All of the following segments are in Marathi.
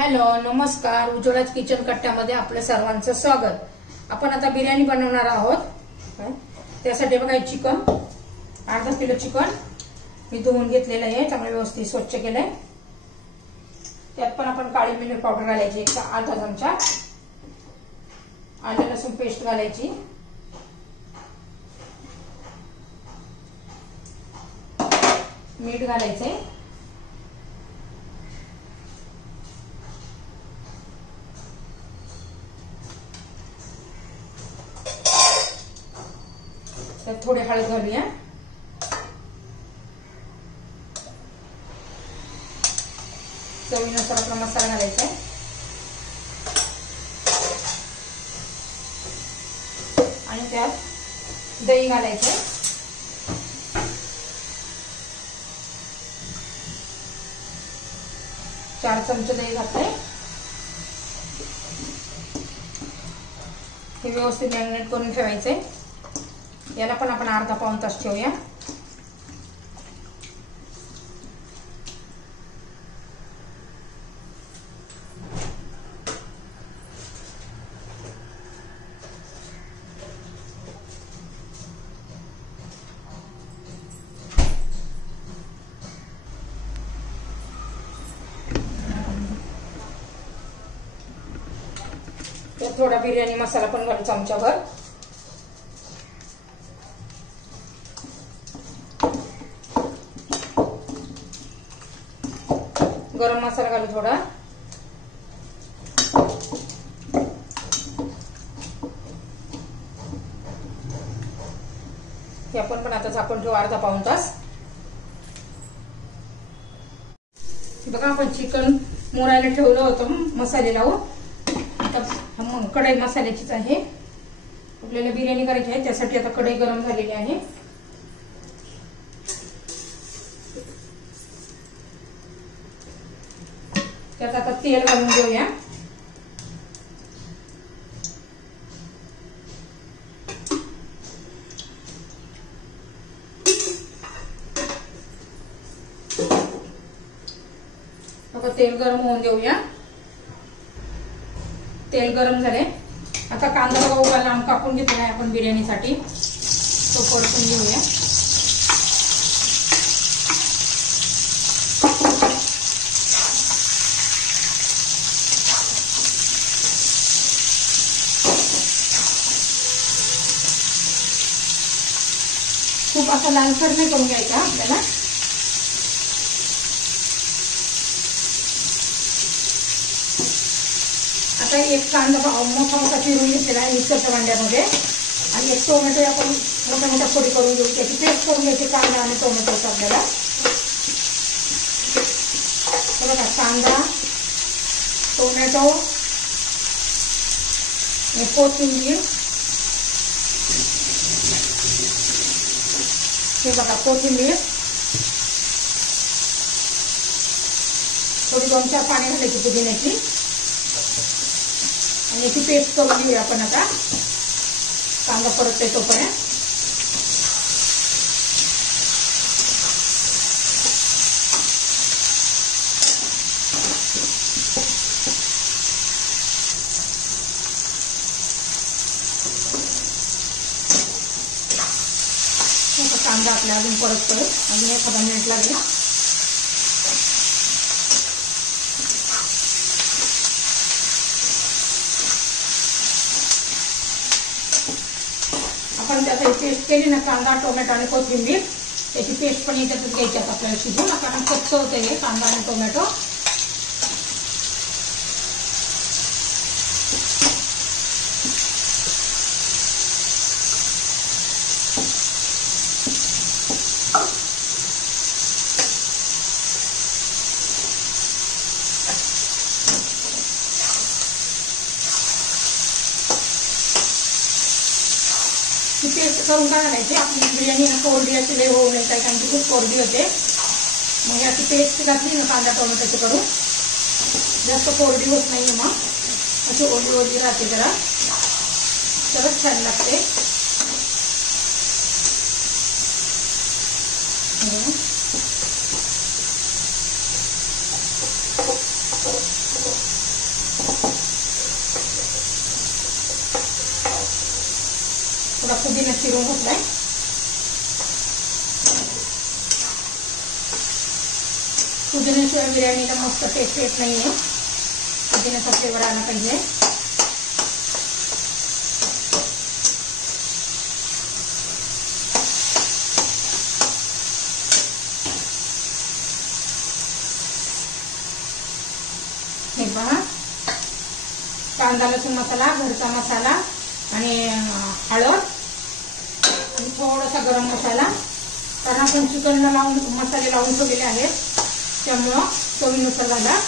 हॅलो नमस्कार, उज्ज्वलाच किचन कट्ट्यामध्ये आपल्या सर्वांचं स्वागत। आपण आता बिर्याणी बनवणार आहोत। त्यासाठी बघा चिकन, अर्धा किलो चिकन मी धुवून घेतलेलं आहे, चांगलं व्यवस्थित स्वच्छ केलंय। त्यात पण आपण काळी मिरी पावडर घालायची, अर्धा चमचा आलं लसूण पेस्ट घालायची, मीठ घालायचंय, थोडे हळद घालूया, चवीनुसार आपला मसाला घालायचा आहे आणि त्यात दही घालायचंय, 4 चमचे दही घातलंय। हे व्यवस्थित मॅरिनेट करून ठेवायचंय। याला पण आपण अर्धा पाऊण तास ठेवूया। त्यात थोडा बिर्याणी मसाला पण घालू, चमचाभर। गरम मसाला घालू थोडा, हे आपण पण आता झाकून ठेवू अर्धा पाऊण तास। बघा आपण चिकन मोरायला ठेवलं होतं मसाले लावून। आता कढई मसाल्याचीच आहे, आपल्याला बिर्याणी करायची आहे, त्यासाठी आता कढई गरम झालेली आहे। त्यात आता तेल घालून घेऊया। आता तेल गरम होऊन देऊया। तेल गरम झाले, आता कांदा बघा लांब कापून घेतला आहे आपण बिर्याणीसाठी, तो परतून घेऊया। खूप असा लालसर नाही करून घ्यायचा आपल्याला। आता एक कांदा मोठा मोठा चिरून घेतलेला आहे मिक्सरच्या भांड्यामध्ये, आणि एक टोमॅटो आपण मोठ्या मोठ्या फोडी करून घेऊ, त्याची पेस्ट करून घ्यायची कांदा आणि टोमॅटोचा आपल्याला। बघा कांदा, टोमॅटो, कोथिंबीर, हे बघा कोथिंबीर, थोडी 2-4 पाणी घालायची पुदिन्याची, आणि याची पेस्ट करून घेऊया आपण आता। कांदा परतते तोपर्यंत कांदा आपल्या अजून परततोय, अजून 1 मिनिट लागेल। आपण त्यात पेस्ट केली ना, कांदा टोमॅटो आणि कोथिंबीर, त्याची पेस्ट पण याच्यातच घ्यायची आपल्याला शिजवून, कारण कच्चं होतं हे कांदा आणि टोमॅटो। पेस्ट करून काय घालायची, आपली बिर्याणी कोरडी अशी लय होऊ नये, काही काहींची खूप कोरडी होते। मग याची पेस्ट घातली ना कांदा टोमॅटोची करून, जास्त कोरडी होत नाही, मग अशी ओली ओली राहते, जरा तरच छान लागते। थोडा पुदिना चिरून घातलाय. पुदिन्याशिवाय बिर्याणीला मस्त टेस्ट येत नाहीये. पुदिन्याचा फ्लेवर आला पाहिजे. हे पहा, कांदा लसूण मसाला, घरचा मसाला आणि हळद आणि थोडासा गरम मसाला. कारण आपण चिकनला लावून मसाले लावून ठेवलेले आहेत, त्यामुळं चवीनुसार घाला.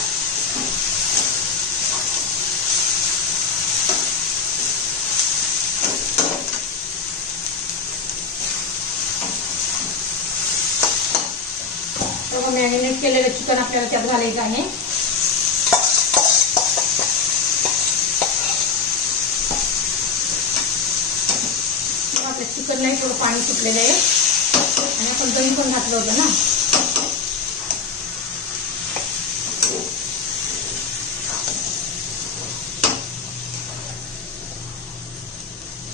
मॅरिनेट केलेलं चिकन आपल्याला त्यात घालायचं आहे. आपल्या चिकनलाही थोडं पाणी सुटलेलं आहे आणि आपण दही पण घातलं होतं ना.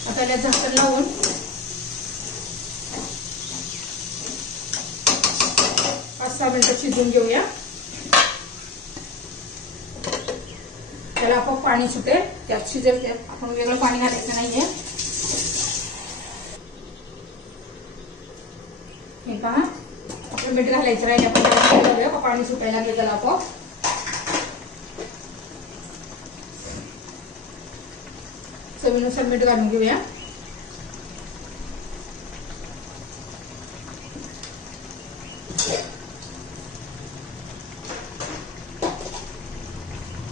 आता याला झाकण लावून 5-6 मिनिटं शिजवून घेऊया. त्याला आपण पाणी सुटेल, त्यात शिजेल. त्यात आपण वेगळं पाणी घालायचं नाहीये. हे पहा, आपलं मीठ घालायचं राहील. आपण पाणी सुटायला लागले त्याला आपण चवीनुसार मीठ घालून घेऊया.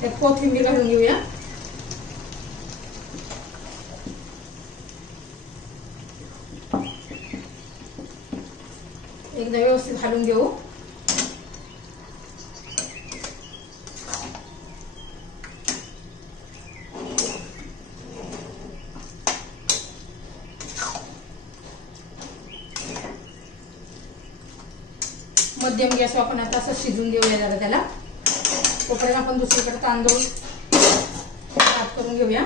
त्यात कोथिंबीर घालून घेऊया. एकदा व्यवस्थित घालून घेऊ. मध्यम गॅसवर आपण आता असं शिजून घेऊया जरा त्याला. तोपर्यंत आपण दुसरीकडे तांदूळ साफ करून घेऊया.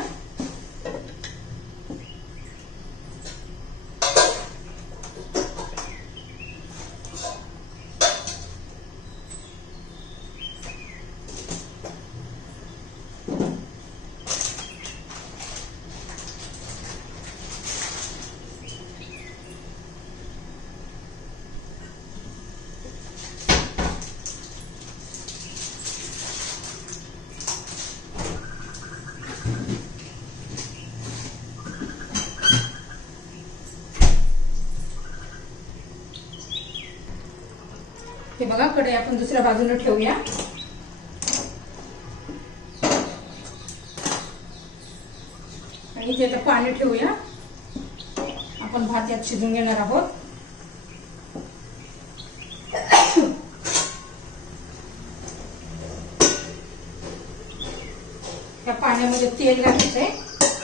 हे बघा, कढई आपण दुसऱ्या बाजूने ठेवूया. आणि इथे आता पाणी ठेवूया. आपण भात यात शिजून घेणार आहोत. त्या पाण्यामध्ये तेल घालायचंय,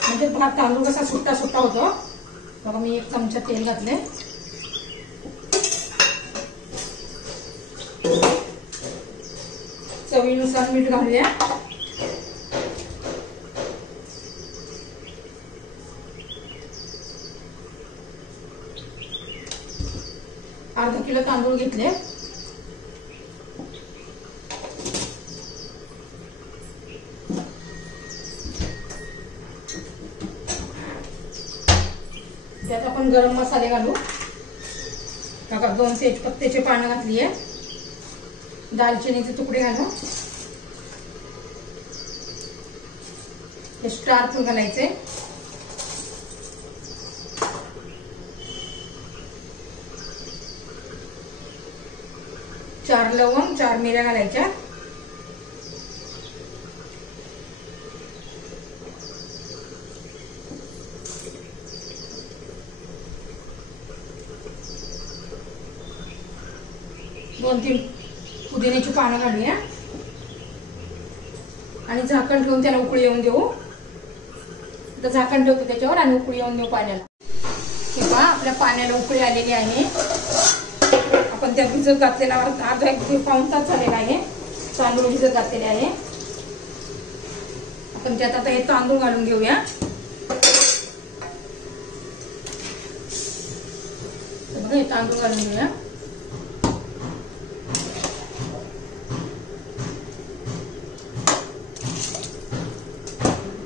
म्हणजे भात तांदूळ कसा सुट्टा सुट्टा होतो. बघा, मी 1 चमचा तेल घातले. चवीनुसार मीठ घालूया. अर्धा किलो तांदूळ घेतले. त्यात आपण गरम मसाले घालू. बघा, 2 तेजपत्त्याचे पानं घातली आहे. दालचिनीचे तुकडे घालू. हे स्टार फूल घालायचे. चार लवंग, 4 मिऱ्या घालायच्या. दोन 3 पुदिन्याची पानं घालूया आणि झाकण ठेवून त्याला उकळी येऊन देऊ. तर झाकण ठेवतो त्याच्यावर आणि उकळी येऊन देऊ पाण्याला. हे पहा, आपल्या पाण्याला उकळी आलेली आहे. आपण त्या भिजत घातलेला अर्धा 1 पाऊण तास झालेला आहे. तांदूळ भिजत घातलेले आहे. आपण त्यात आता हे तांदूळ घालून घेऊया. बघा हे तांदूळ घालून घेऊया.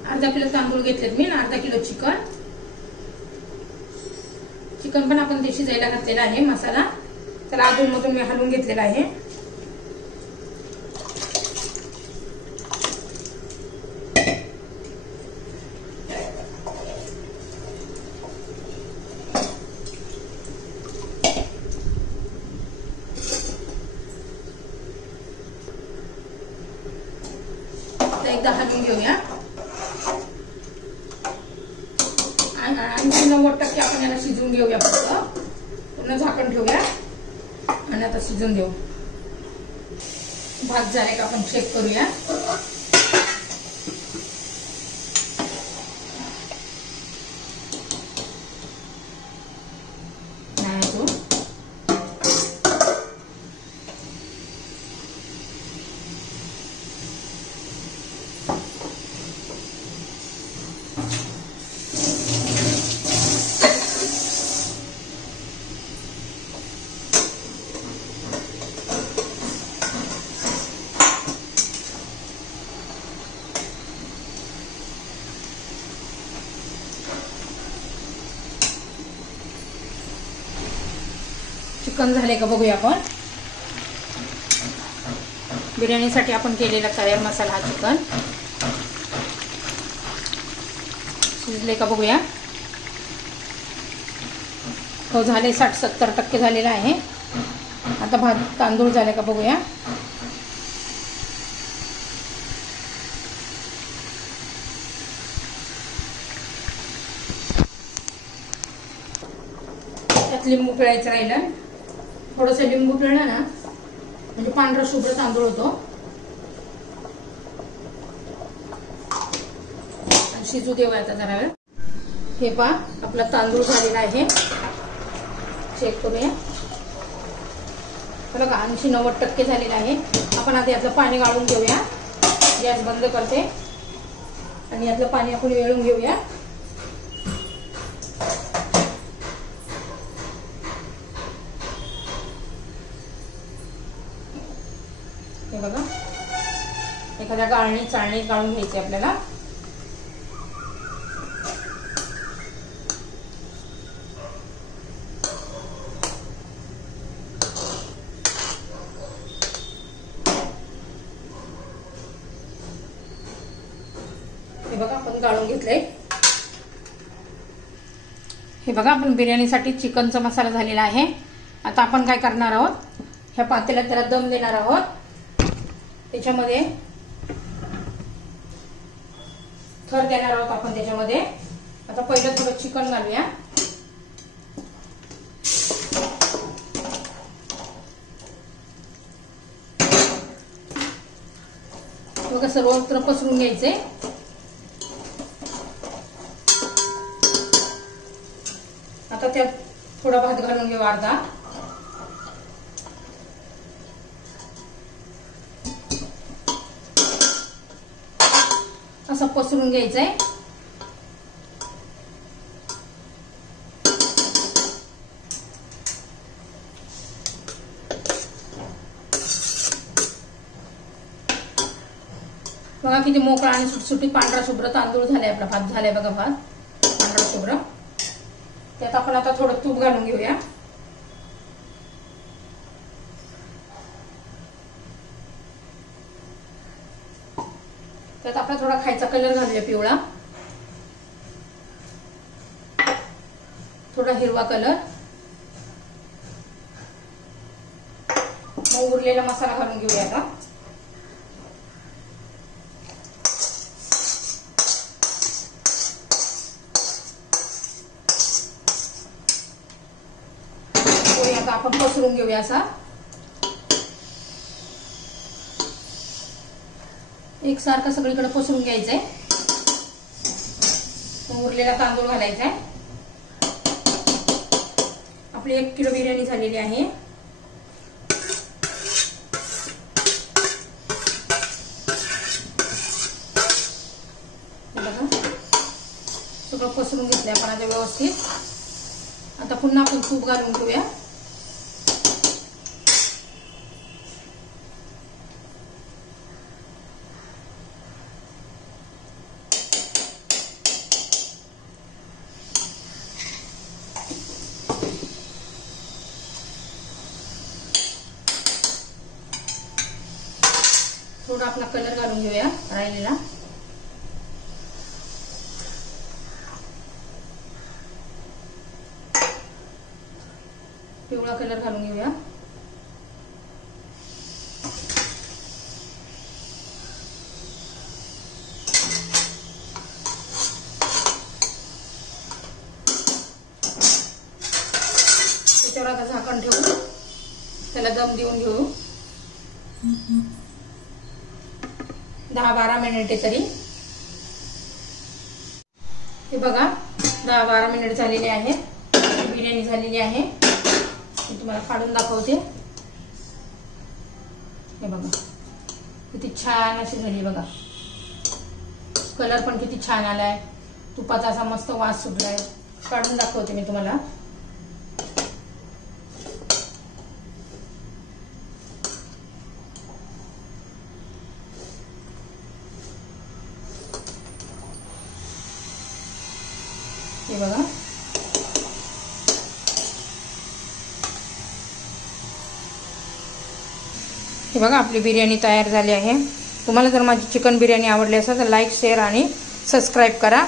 अर्धा किलो तांदूळ घेतलेत मी, अर्धा किलो चिकन. चिकन पण आपण ते शिजायला घातलेला आहे मसाला, तर अधूनमधून मी हलवून घेतलेला आहे. एकदा हलवून घेऊया. 90% आपण याला शिजवून घेऊया. फक्त पूर्ण झाकण ठेवूया आणि आता शिजून देऊ. भात झाले का आपण चेक करूया. चिकन झाले का बघूया आपण. बिर्याणीसाठी आपण केलेला तयार मसाला हा चिकन शिजले का बघूया. तो झाले 60-70% झालेला आहे. आता भात तांदूळ झाले का बघूया. त्यात लिंबू पिळायचं राहिलं. थोडंसं लिंबू पिळलं ना म्हणजे पांढरा शुभ्र तांदूळ होतो. शिजू देऊ आता जरा वेळ. हे पहा आपला तांदूळ झालेला आहे. चेक करूया. बघा 80-90% झालेला आहे. आपण आता यातलं पाणी गाळून घेऊया. गॅस बंद करते आणि यातलं पाणी आपण वेळून घेऊया. हे बघा एखाद्या चाळणीत गाळून घ्यायचे आपल्याला. हे बघा आपण गाळून घेतलंय. हे बघा आपण बिर्याणीसाठी चिकनचा मसाला झालेला आहे. आता आपण काय करणार आहोत, ह्या पातेल्यात त्याला दम देणार आहोत. त्याच्यामध्ये थर देणार आहोत आपण त्याच्यामध्ये. आता पहिलं थोडं चिकन घालूया. बघा सर्वत्र पसरून घ्यायचंय. आता त्यात थोडा भात घालून घेऊ अर्धा. असं पसरून घ्यायचंय. बघा किती मोकळा आणि सुटसुटीत पांढरा शुभ्र तांदूळ झालाय. आपला भात झालाय बघा. भात पांढरा शुभ्र. त्यात आपण आता थोडं तूप घालून घेऊया. त्यात आपला थोडा खायचा कलर घालूया पिवळा. थोडा हिरवा कलर. मग उरलेला मसाला घालून घेऊया आता. आता आपण पसरून घेऊया असा. एकसारखं सगळीकडे पसरून घ्यायचंय. उरलेला तांदूळ घालायचा आहे. आपली 1 किलो बिर्याणी झालेली आहे. बघा सगळं पसरून घेतलंय आपण आता व्यवस्थित. आता आता पुन्हा आपण तूप घालून घेऊया. थोडा आपला कलर घालून घेऊया राहिलेला. पिवळा कलर घालून घेऊया. त्याच्यावर आता झाकण ठेवू, त्याला दम देऊन घेऊ 10-12 मिनिटे तरी. हे बघा 10-12 मिनिट झालेले आहे. बिर्याणी झालेली आहे. मी तुम्हाला काढून दाखवते. हे बघा किती छान अशी झाली बघा. कलर पण किती छान आलाय. तुपाचा असा मस्त वास सुटलाय. काढून दाखवते मी तुम्हाला. हे बघा हे बघा आपली बिर्याणी तयार झाली आहे. तुम्हाला जर माझी चिकन बिर्याणी आवडली असेल तर लाईक, शेअर आणि सबस्क्राईब करा.